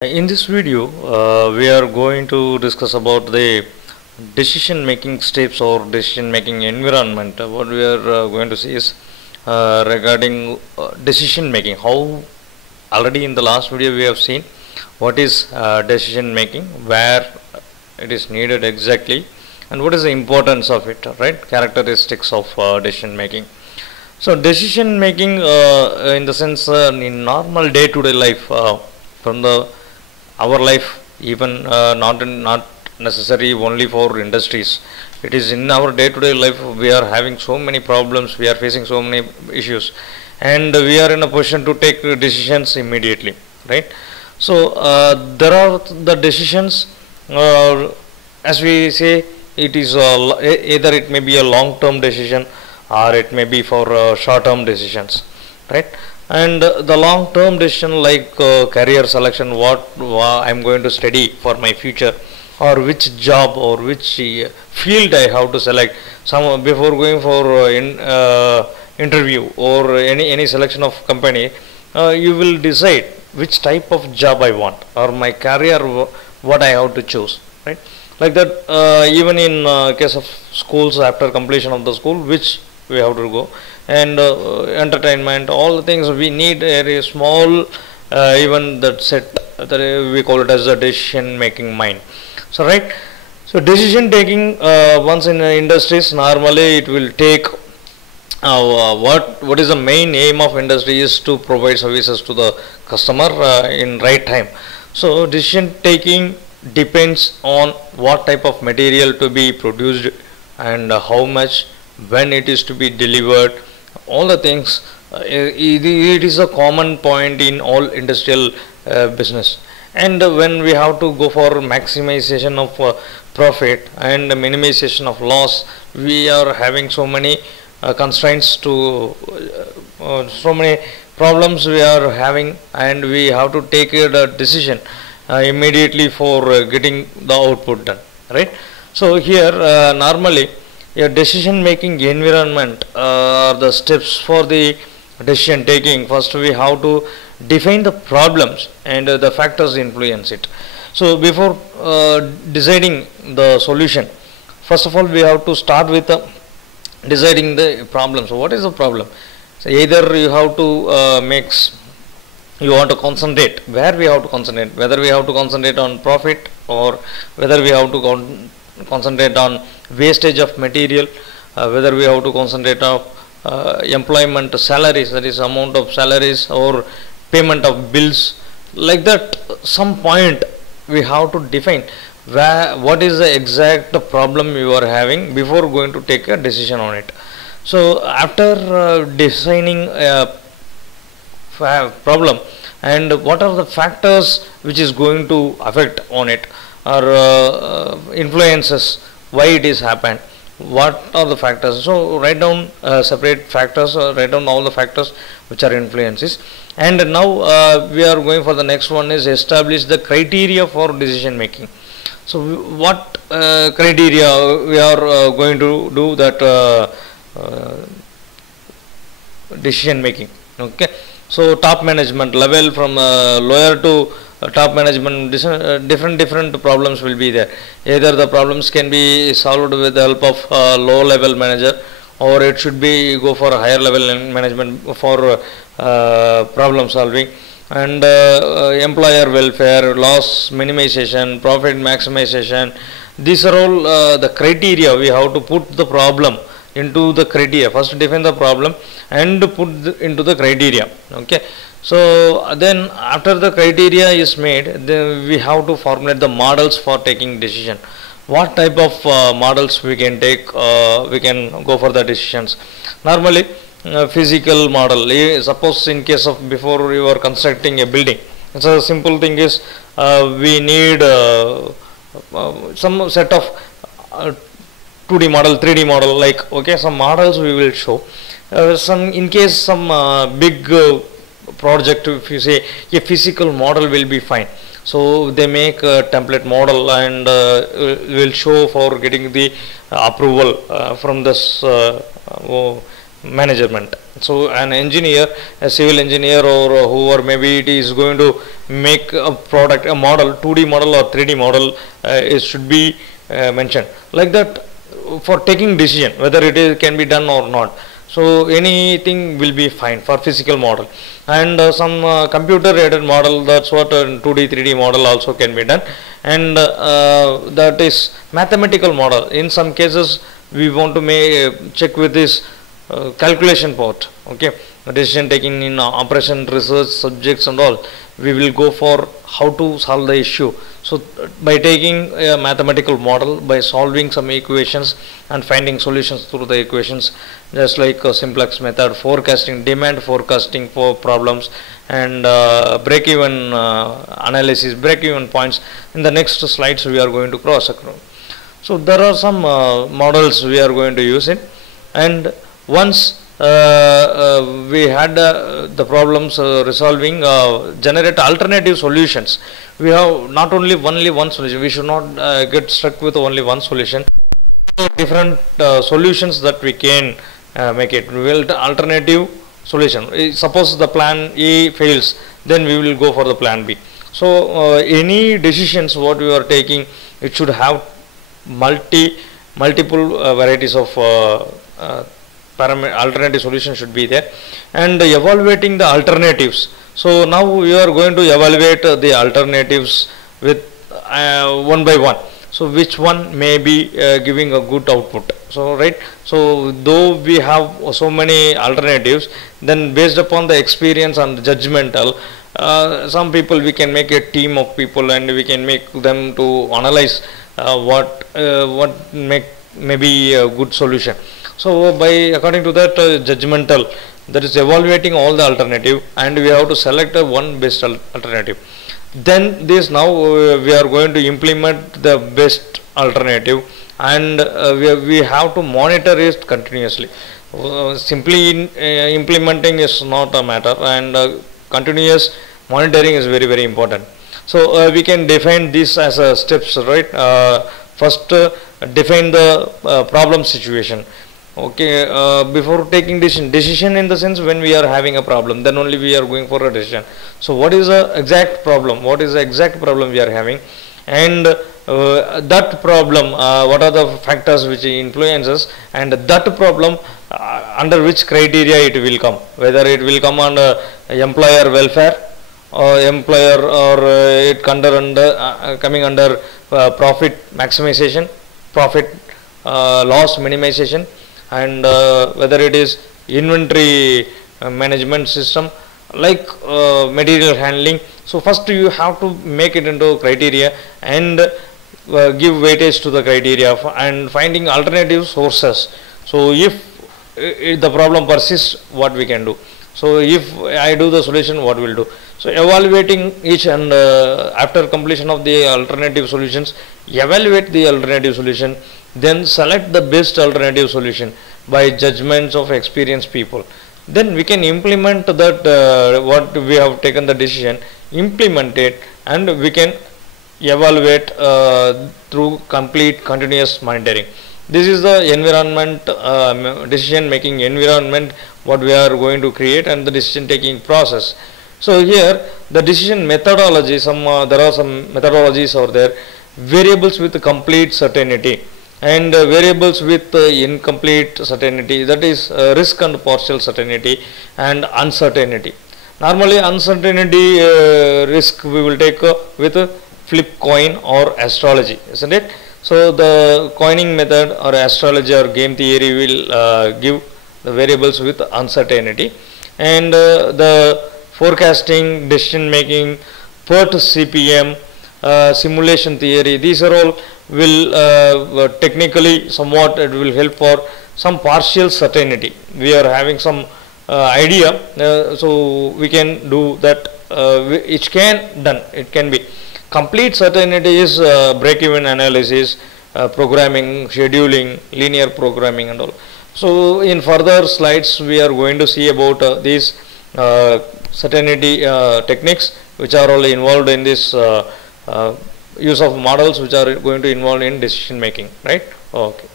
In this video, we are going to discuss about the decision making steps or decision making environment. What we are going to see is regarding decision making. How already in the last video we have seen what is decision making, where it is needed exactly, and what is the importance of it, right? Characteristics of decision making. So, decision making in the sense in normal day to day life from the our life, even not necessary only for industries. It is in our day to day life. We are having so many problems, we are facing so many issues, and we are in a position to take decisions immediately, right? So there are the decisions, as we say, it is either it may be a long term decision or it may be for short term decisions, right? And the long term decision like career selection, what I'm going to study for my future, or which job or which field I have to select. Some before going for interview or any selection of company, you will decide which type of job I want, or my career, what I have to choose, right? Like that, even in case of schools, after completion of the school, which we have to go, and entertainment, all the things we need a small, even that set that we call it as a decision making mind. So right, so decision taking, once in industries, normally it will take what is the main aim of industry is to provide services to the customer in right time. So decision taking depends on what type of material to be produced, and how much, when it is to be delivered, all the things. It is a common point in all industrial business. And when we have to go for maximization of profit and minimization of loss, we are having so many constraints to so many problems we are having, and we have to take a decision immediately for getting the output done, right? So here, normally a decision making environment are the steps for the decision taking. First we have to define the problems and the factors influence it. So before deciding the solution, first of all we have to start with deciding the problem. So what is the problem? So either you have to you want to concentrate, where we have to concentrate, whether we have to concentrate on profit, or whether we have to concentrate on wastage of material, whether we have to concentrate on employment salaries, that is amount of salaries, or payment of bills. Like that, some point we have to define what is the exact problem you are having before going to take a decision on it. So after designing a problem, and what are the factors which is going to affect on it, or influences why it is happened, what are the factors. So write down separate factors, write down all the factors which are influences. And now we are going for the next one, is establish the criteria for decision making. So what criteria we are going to do that decision making, okay? So top management level, from lower to top management, different problems will be there. Either the problems can be solved with the help of low level manager, or it should be go for a higher level management for problem solving. And employer welfare, loss minimization, profit maximization, these are all the criteria. We have to put the problem into the criteria. First define the problem and put into the criteria, okay? So then after the criteria is made, then we have to formulate the models for taking decision. What type of models we can take, we can go for the decisions. Normally physical model, suppose in case of before you are constructing a building, it's a simple thing is we need some set of 2D model, 3D model, like, okay, some models we will show. Some in case some big project, if you say a physical model will be fine. So they make a template model and will show for getting the approval from this management. So an engineer, a civil engineer, or whoever maybe it is going to make a product, a model, 2D model or 3D model, it should be mentioned like that for taking decision whether it is can be done or not. So anything will be fine for physical model, and some computer aided model, that's what 2D 3D model also can be done, and that is mathematical model. In some cases we want to check with this calculation part, okay, decision taking in operation research subjects and all, we will go for how to solve the issue. So by taking a mathematical model, by solving some equations and finding solutions through the equations, just like a simplex method, forecasting, demand forecasting for problems, and break-even analysis, break-even points. In the next slides we are going to cross across. So there are some models we are going to use it, and once we had the problems resolving, generate alternative solutions. We have not only one solution. We should not get stuck with only one solution. Different solutions that we can make it. We will alternative solution. Suppose the plan A fails, then we will go for the plan B. So any decisions what we are taking, it should have multiple varieties of alternative solution should be there, and evaluating the alternatives. So now we are going to evaluate the alternatives with one by one. So which one may be giving a good output. So right. So though we have so many alternatives, then based upon the experience and judgmental, some people we can make a team of people and we can make them to analyze what may be a good solution. So by according to that judgmental, that is evaluating all the alternative, and we have to select one best alternative. Then this now we are going to implement the best alternative, and we have to monitor it continuously. Simply implementing is not a matter, and continuous monitoring is very important. So we can define this as a steps, right? First define the problem situation. Okay, before taking decision in the sense when we are having a problem, then only we are going for a decision. So what is the exact problem? What is the exact problem we are having? And that problem, what are the factors which influences, and that problem under which criteria it will come, whether it will come under employer welfare or employer, or it coming under profit maximization, profit loss minimization, and whether it is inventory management system, like material handling. So first you have to make it into criteria and give weightage to the criteria and finding alternative sources. So if the problem persists, what we can do. So if I do the solution, what will do. So evaluating each, and after completion of the alternative solutions, evaluate the alternative solution, then select the best alternative solution by judgments of experienced people. Then we can implement that what we have taken the decision, implement it, and we can evaluate through complete continuous monitoring. This is the environment, decision making environment what we are going to create, and the decision taking process. So here the decision methodology, there are some methodologies out there. Variables with complete certainty and variables with incomplete certainty, that is risk and partial certainty and uncertainty. Normally uncertainty risk we will take with flip coin or astrology, isn't it? So the coining method or astrology or game theory will give the variables with uncertainty, and the forecasting, decision making, PERT CPM, simulation theory, these are all will technically somewhat it will help for some partial certainty. We are having some idea, so we can do that. It can be complete certainty is break-even analysis, programming, scheduling, linear programming and all. So in further slides we are going to see about these certainty techniques which are all involved in this use of models which are going to involve in decision making, right? Okay.